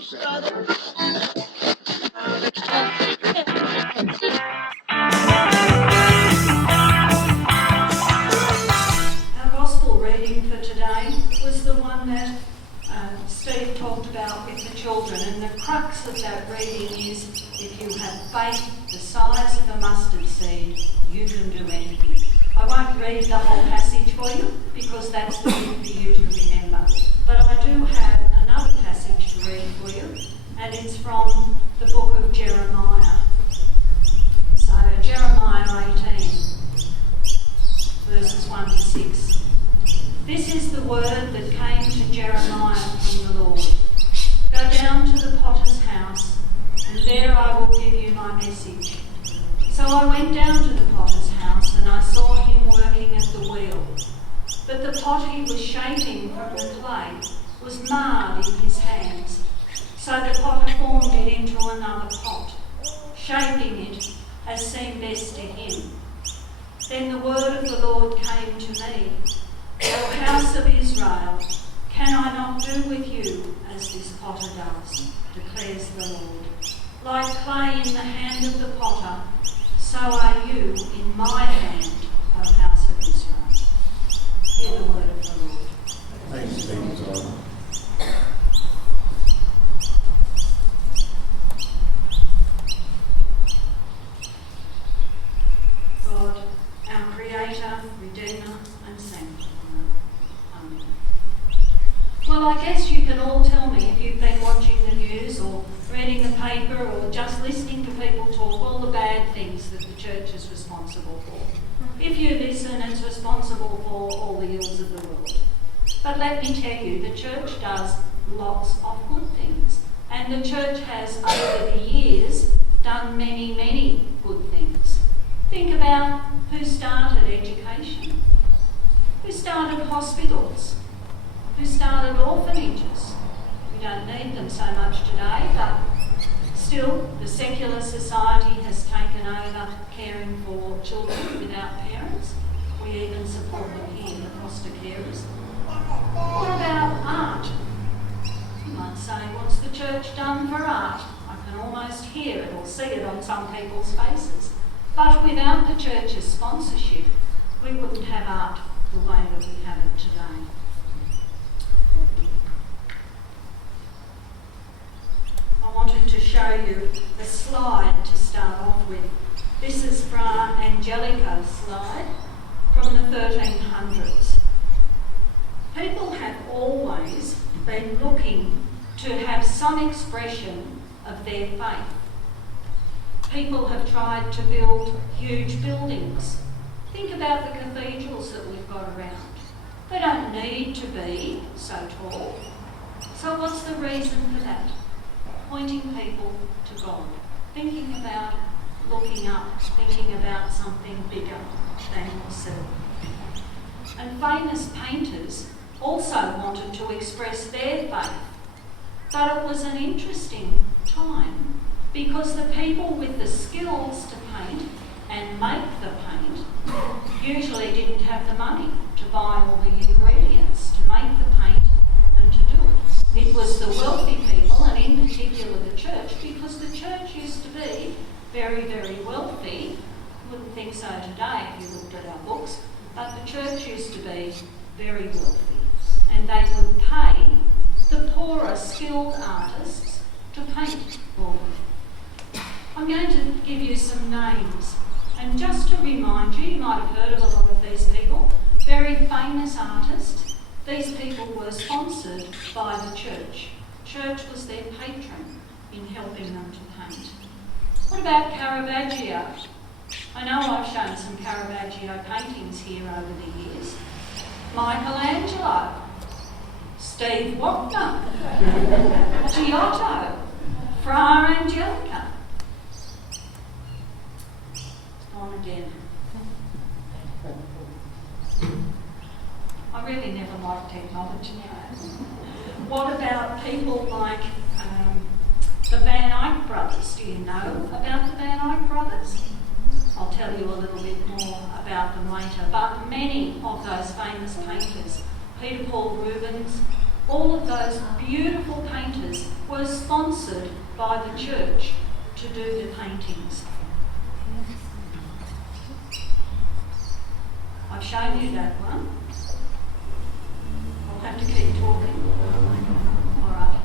Our gospel reading for today was the one that Steve talked about with the children, and the crux of that reading is, if you have faith the size of a mustard seed, you can do anything. I won't read the whole passage for you because that's the bit for you to remember, but I do have another passage to read for you, and it's from the book of Jeremiah. So Jeremiah 18, verses 1 to 6. This is the word that came to Jeremiah from the Lord. Go down to the potter's house, and there I will give you my message. So I went down to the potter's house, and I saw him working at the wheel. But the pot he was shaping from the clay was marred in his hands. So the potter formed it into another pot, shaping it as seemed best to him. Then the word of the Lord came to me. O house of Israel, can I not do with you as this potter does, declares the Lord. Like clay in the hand of the potter, so are you in my hand, O house of Israel. Hear the word of the Lord. Thanks be to God. God, our Creator, Redeemer and Sanctifier. Amen. Well, I guess you can all tell me if you've been watching the news or reading the paper or just listening to people talk all the bad things that the church is responsible for. If you listen, it's responsible for all the ills of the world. But let me tell you, the church does lots of good things. And the church has, over the years, done many, many good things. Think about who started education, who started hospitals, who started orphanages. We don't need them so much today, but still the secular society has taken over caring for children without parents. We even support them here, the foster carers. What about art? You might say, what's the church done for art? I can almost hear it or see it on some people's faces. But without the church's sponsorship, we wouldn't have art the way that we have it today. I wanted to show you a slide to start off with. This is Fra Angelico's slide from the 1300s. People have always been looking to have some expression of their faith. People have tried to build huge buildings. Think about the cathedrals that we've got around. They don't need to be so tall. So what's the reason for that? Pointing people to God, thinking about looking up, thinking about something bigger than yourself. And famous painters also wanted to express their faith. But it was an interesting time because the people with the skills to paint and make the paint usually didn't have the money to buy all the ingredients to make the paint and to do it. It was the wealthy people, and in particular the church, because the church used to be very, very wealthy. You wouldn't think so today if you looked at our books, but the church used to be very wealthy, and they would pay the poorer skilled artists to paint for them. I'm going to give you some names, and just to remind you, you might have heard of a lot of these people, very famous artists. These people were sponsored by the church. Church was their patron in helping them to paint. What about Caravaggio? I know I've shown some Caravaggio paintings here over the years. Michelangelo, Steve Wapner, Giotto, Fra Angelico. On again. I really never liked technology. What about people like the Van Eyck brothers? Do you know about the Van Eyck brothers? I'll tell you a little bit more about them later. But many of those famous painters, Peter Paul Rubens, all of those beautiful painters were sponsored by the church to do the paintings. I've shown you that one. I'll have to keep talking. All right.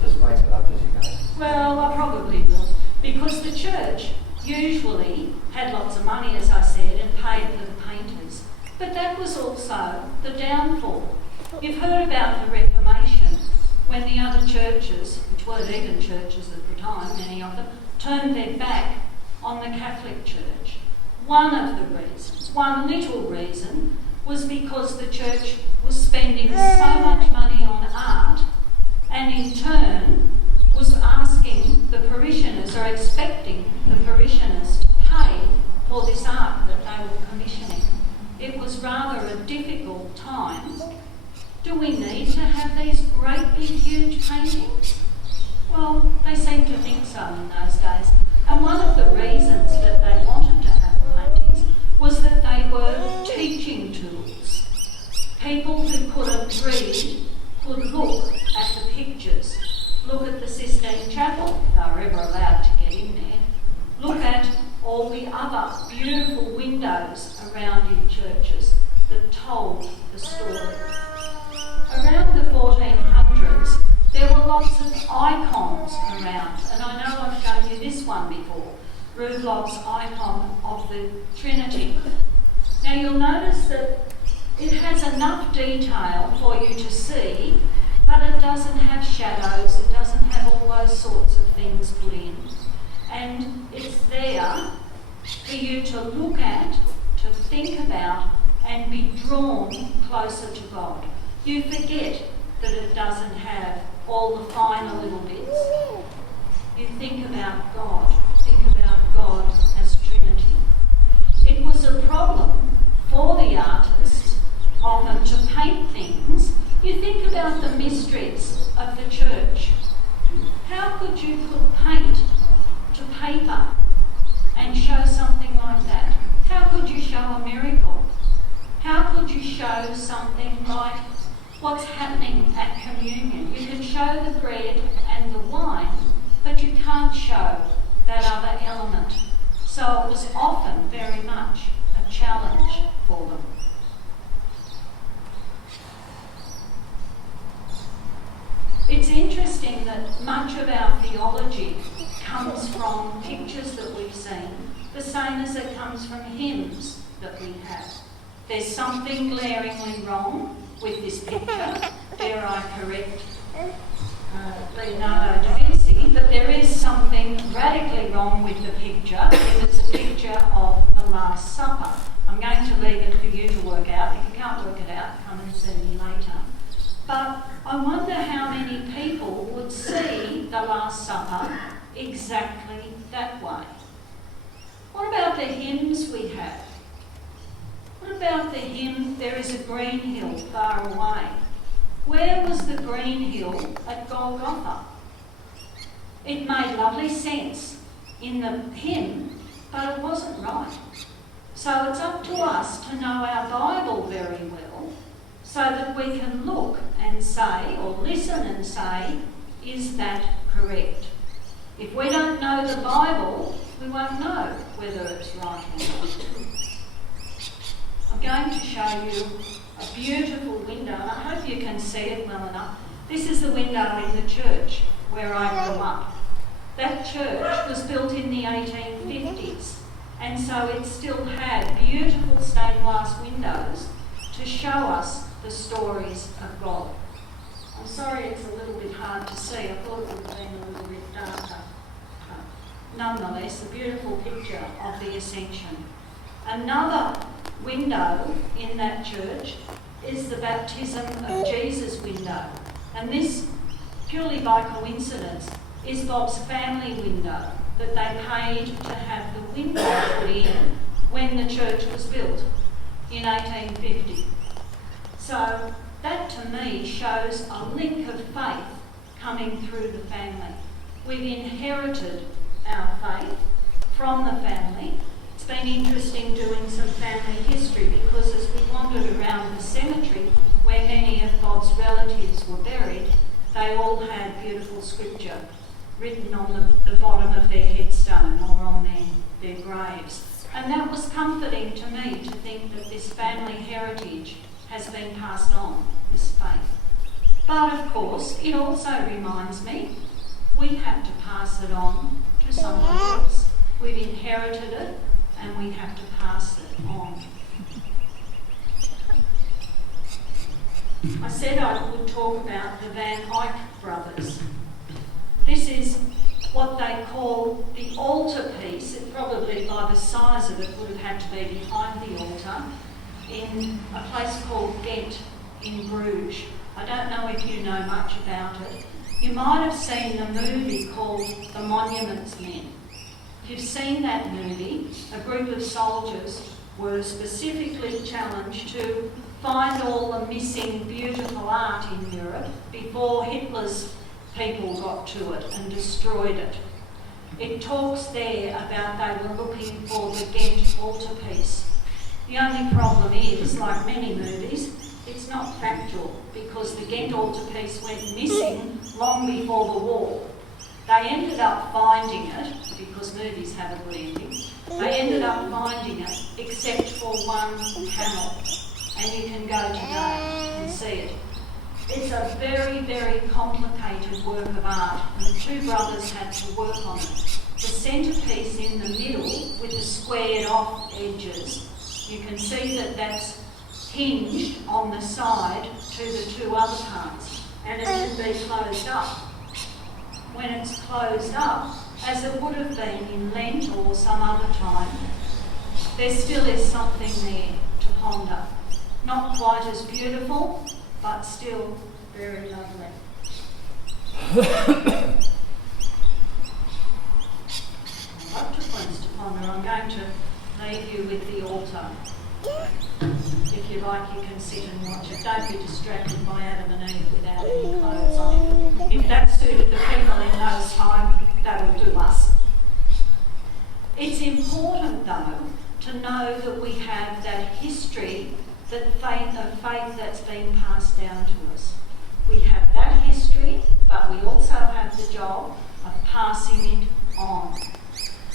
Just make it up as you go. Well, I probably will. Because the church usually had lots of money, as I said, and paid for the painters. But that was also the downfall. You've heard about the Reformation, when the other churches, which weren't even churches at the time, many of them, turned their back on the Catholic Church. One of the reasons, one little reason, was because the church was spending so much money on art and in turn was asking the parishioners, or expecting the parishioners to pay for this art that they were commissioning. It was rather a difficult time. Do we need to have these great big huge paintings? Well, they seemed to think so in those days. And one of the reasons that they wanted to have the paintings was that they were teaching tools. People who couldn't read could look at the pictures. Look at the Sistine Chapel, if they were ever allowed to get in there. Look at all the other beautiful windows around in churches that told the story. Around the 1400s, there were lots of icons around, and I know I've shown you this one before, Ruvlov's icon of the Trinity. Now you'll notice that it has enough detail for you to see, but it doesn't have shadows, it doesn't have all those sorts of things put in. And it's there for you to look at, to think about, and be drawn closer to God. You forget that it doesn't have all the finer little bits. You think about God. Think about God as Trinity. It was a problem for the artist often to paint things. You think about the mysteries of the church. How could you put paint to paper and show something like that? How could you show a miracle? How could you show something like what's happening at communion? You can show the bread and the wine, but you can't show that other element. So it was often very much a challenge for them. It's interesting that much of our theology comes from pictures that we've seen, the same as it comes from hymns that we have. There's something glaringly wrong with this picture, dare I correct Leonardo da Vinci, but there is something radically wrong with the picture if it's a picture of the Last Supper. I'm going to leave it for you to work out. If you can't work it out, come and see me later. But I wonder how many people would see the Last Supper exactly that way. What about the hymns we have? What about the hymn, There is a Green Hill Far Away? Where was the green hill at Golgotha? It made lovely sense in the hymn, but it wasn't right. So it's up to us to know our Bible very well so that we can look and say, or listen and say, is that correct? If we don't know the Bible, we won't know whether it's right or not. I'm going to show you a beautiful window, and I hope you can see it well enough. This is the window in the church where I grew up. That church was built in the 1850s, and so it still had beautiful stained glass windows to show us the stories of God. I'm sorry it's a little bit hard to see. I thought it would have been a little bit darker. Nonetheless, a beautiful picture of the Ascension. Another window in that church is the baptism of Jesus window. And this, purely by coincidence, is Bob's family window that they paid to have the window put in when the church was built in 1850. So that to me shows a link of faith coming through the family. We've inherited our faith from the family. It's been interesting doing some family history because as we wandered around the cemetery where many of Bob's relatives were buried, they all had beautiful scripture written on the bottom of their headstone or on their graves. And that was comforting to me to think that this family heritage has been passed on, this faith. But of course, it also reminds me we have to pass it on to someone else. We've inherited it and we have to pass it on. I said I would talk about the Van Eyck brothers. This is what they call the altarpiece. It probably, by the size of it, would have had to be behind the altar in a place called Ghent in Bruges. I don't know if you know much about it. You might have seen the movie called The Monuments Men. If you've seen that movie, a group of soldiers were specifically challenged to find all the missing beautiful art in Europe before Hitler's people got to it and destroyed it. It talks there about they were looking for the Ghent altarpiece. The only problem is, like many movies, it's not factual because the Ghent altarpiece went missing long before the war. They ended up finding it, because movies have a good ending, they ended up finding it except for one panel. And you can go today and see it. It's a very, very complicated work of art, and the two brothers had to work on it. The centrepiece in the middle with the squared off edges, you can see that that's hinged on the side to the two other parts, and it can be closed up. When it's closed up, as it would have been in Lent or some other time, there still is something there to ponder. Not quite as beautiful, but still very lovely. Lots of points to ponder. I'm going to leave you with the altar. If you like, you can sit and watch it. Don't be distracted by Adam and Eve without any clothes on. If that suited the people in those times, that'll do us. It's important, though, to know that we have that history, that faith that's been passed down to us. We have that history, but we also have the job of passing it on.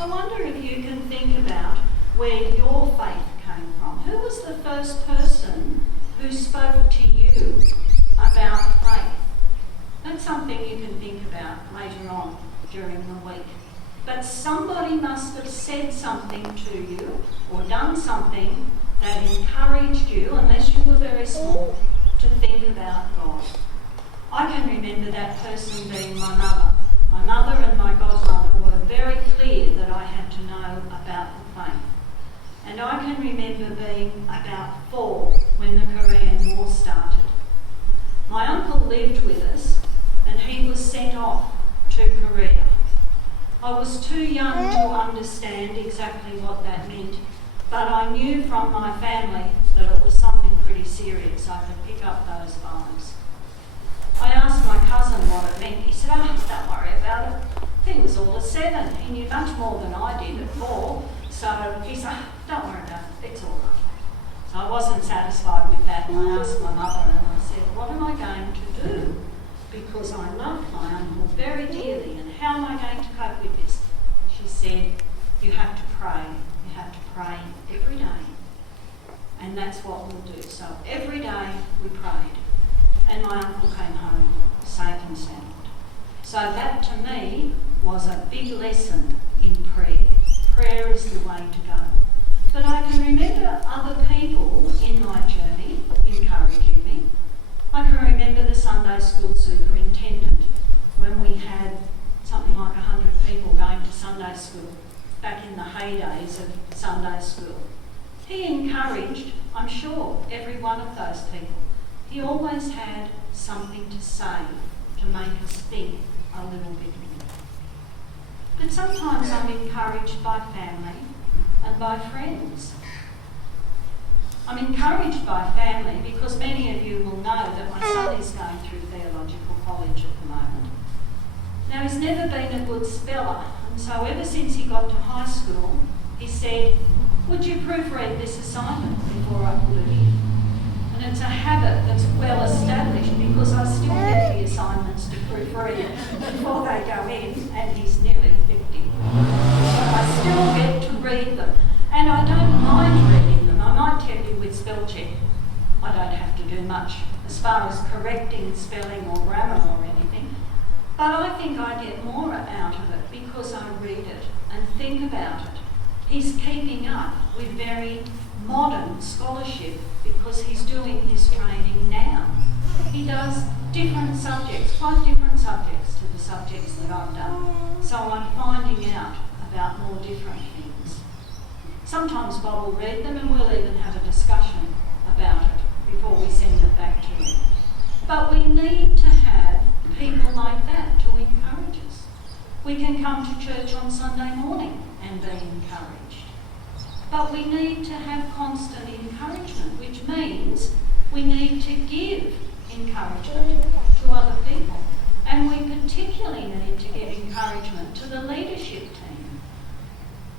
I wonder if you can think about where your faith came from. Who was the first person who spoke to you about faith? That's something you can think about later on during the week. But somebody must have said something to you or done something that encouraged you, unless you were very small, to think about God. I can remember that person being my mother. My mother and my godmother were very clear that I had to know about the faith. And I can remember being about 4 when the Korean War started. My uncle lived with us and he was sent off to Korea. I was too young to understand exactly what that meant, but I knew from my family that it was something pretty serious. I could pick up those vibes. I asked my cousin what it meant. He said, don't worry about it. He was all of 7. He knew much more than I did at 4. So he said, don't worry about it. It's all right. So I wasn't satisfied with that. And I asked my mother and I said, what am I going to do? Because I loved my uncle very dearly. And how am I going to cope with this? She said, you have to pray. You have to pray every day. And that's what we'll do. So every day we prayed. And my uncle came home safe and sound. So that to me was a big lesson in prayer. Prayer is the way to go. But I can remember other people in my journey encouraging me. I can remember the Sunday school superintendent when we had something like 100 people going to Sunday school back in the heydays of Sunday school. He encouraged, I'm sure, every one of those people. He always had something to say to make us think a little bit more. But sometimes I'm encouraged by family and by friends. I'm encouraged by family because many of you will know that my son is going through theological college at the moment. Now, he's never been a good speller, and so ever since he got to high school, he said, would you proofread this assignment before I put it in? And it's a habit that's well established because I still get the assignments to proofread before they go in, and he's nearly 50. So I still get to read them. And I don't mind reading them. I might tell you with spell check, I don't have to do much as far as correcting spelling or grammar or anything. But I think I get more out of it because I read it and think about it. He's keeping up with very modern scholarship because he's doing his training now. He does different subjects, quite different subjects to the subjects that I've done. So I'm finding out about more different things. Sometimes Bob will read them and we'll even have a discussion about it before we send it back to him. But we need to have people like that to encourage us. We can come to church on Sunday morning and be encouraged. But we need to have constant encouragement, which means we need to give encouragement to other people. And we particularly need to give encouragement to the leadership team.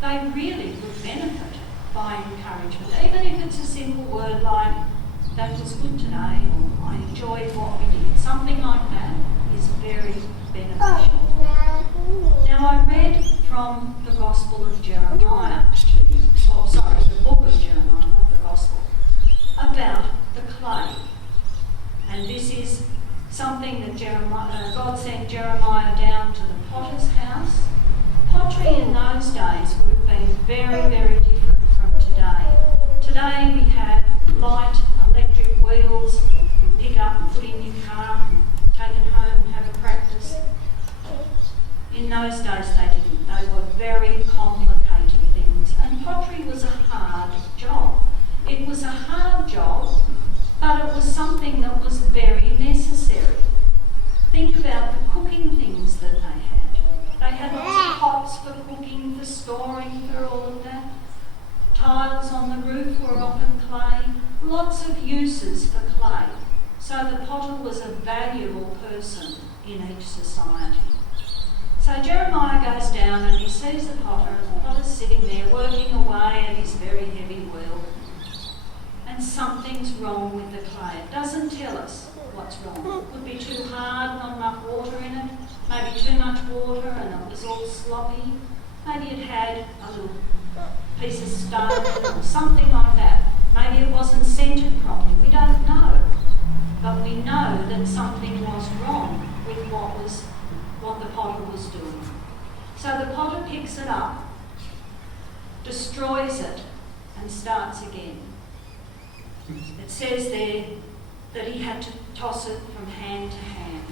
They really would benefit by encouragement, even if it's a simple word like, that was good today, or I enjoyed what we did. Something like that is very beneficial. Now I read from the Gospel of Jeremiah to you, the book of Jeremiah, not the Gospel, about the clay. And this is something that God sent Jeremiah down to the potter's house. Pottery in those days would have been very, very different from today. Today we have light electric wheels, you pick up and put in your car, take it home and have a practice. In those days they didn't. They were very complicated things. And pottery was a hard job. It was a hard job, but it was something that was very necessary. Think about the cooking things that they had. They had lots of pots for cooking, for storing, for all of that. Tiles on the roof were often clay. Lots of uses for clay. So the potter was a valuable person in each society. So Jeremiah goes down and he sees the potter, and the potter's sitting there working away at his very heavy wheel. And something's wrong with the clay. It doesn't tell us what's wrong. It could be too hard, not enough water in it, maybe too much water and it was all sloppy. Maybe it had a little piece of stone or something like that. Maybe it wasn't centred properly. We don't know. But we know that something was wrong with what the potter was doing. So the potter picks it up, destroys it, and starts again. It says there that he had to toss it from hand to hand.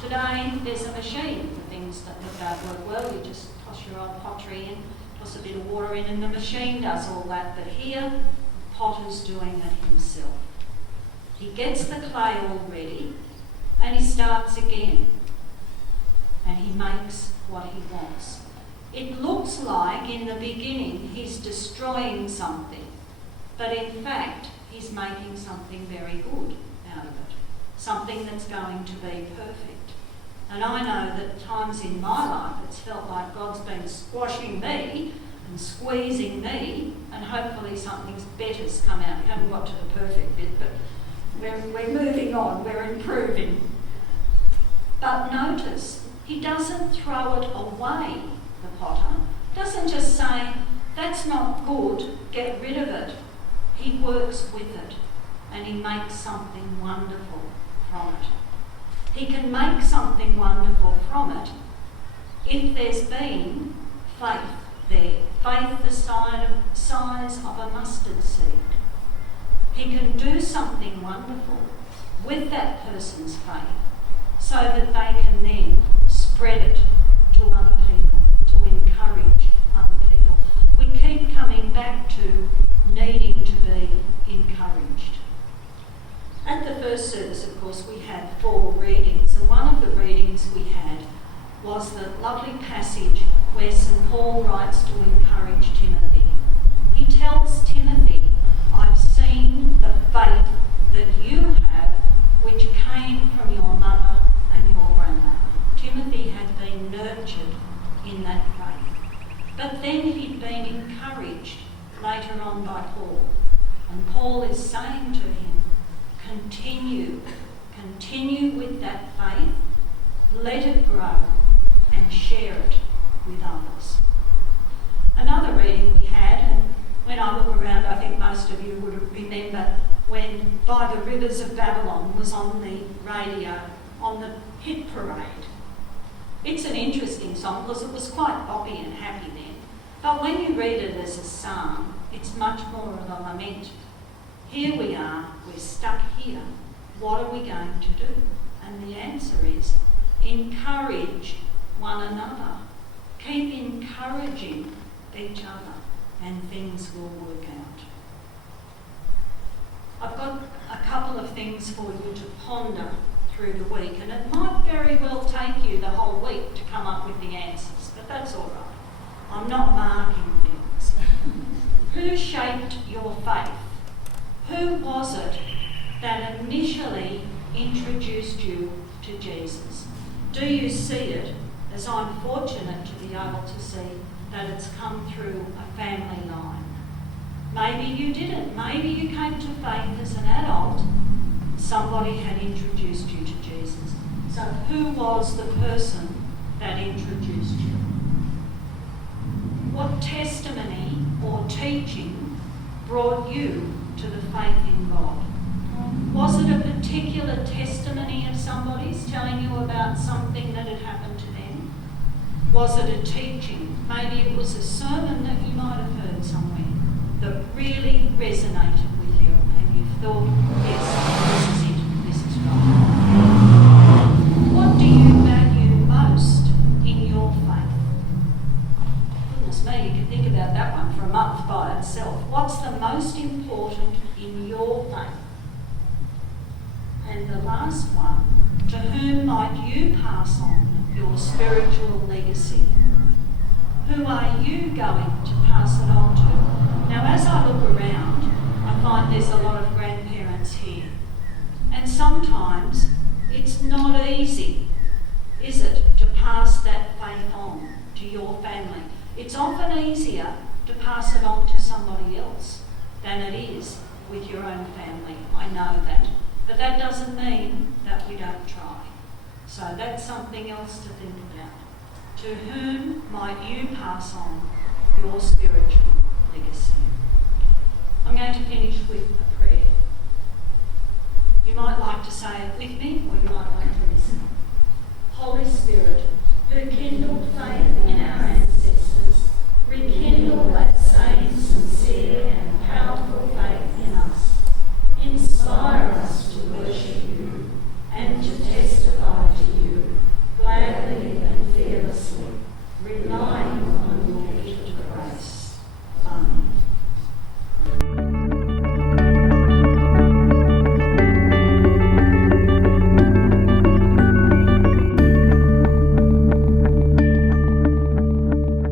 Today there's a machine for things that don't work well. You just toss your old pottery in, toss a bit of water in, and the machine does all that. But here, the potter's doing it himself. He gets the clay all ready, and he starts again. And he makes what he wants. It looks like in the beginning he's destroying something, but in fact he's making something very good out of it, something that's going to be perfect. And I know that at times in my life it's felt like God's been squashing me and squeezing me, and hopefully something better's come out. We haven't got to the perfect bit, but we're moving on, we're improving. But notice, he doesn't throw it away, the potter. Doesn't just say, that's not good, get rid of it. He works with it and he makes something wonderful from it. He can make something wonderful from it if there's been faith there. Faith the size of a mustard seed. He can do something wonderful with that person's faith so that they can then spread it to other people, to encourage other people. We keep coming back to needing to be encouraged. At the first service, of course, we had 4 readings, and one of the readings we had was the lovely passage where St. Paul writes to encourage Timothy. He tells Timothy, I've seen the faith that you have, which came from your mother and your grandmother. Timothy had been nurtured in that faith. But then he'd been encouraged later on by Paul. And Paul is saying to him, continue with that faith, let it grow and share it with others. Another reading we had, and when I look around, I think most of you would remember when By the Rivers of Babylon was on the radio, on the hit parade. It's an interesting song because it was quite boppy and happy then. But when you read it as a psalm, it's much more of a lament. Here we are, we're stuck here. What are we going to do? And the answer is, encourage one another. Keep encouraging each other and things will work out. I've got a couple of things for you to ponder through the week, and it might very well take you the whole week to come up with the answers, but that's all right. I'm not marking things. Who shaped your faith? Who was it that initially introduced you to Jesus? Do you see it, as I'm fortunate to be able to see, that it's come through a family line? Maybe you didn't. Maybe you came to faith as an adult. Somebody had introduced you to Jesus. So who was the person that introduced you? What testimony or teaching brought you to the faith in God? Was it a particular testimony of somebody's telling you about something that had happened to them? Was it a teaching? Maybe it was a sermon that you might have heard somewhere that really resonated with you and you thought, yes, this is it, this is right. What do you value most in your faith? Goodness me, you can think about that one for a month by itself. What's the most important in your faith? And the last one, to whom might you pass on your spiritual legacy? Who are you going to pass it on to? Now, as I look around, I find there's a lot of grandparents here. And sometimes it's not easy, is it, to pass that faith on to your family? It's often easier to pass it on to somebody else than it is with your own family. I know that. But that doesn't mean that we don't try. So that's something else to think about. To whom might you pass on your spiritual legacy? I'm going to finish with a prayer. You might like to say it with me, or you might like to listen. Holy Spirit,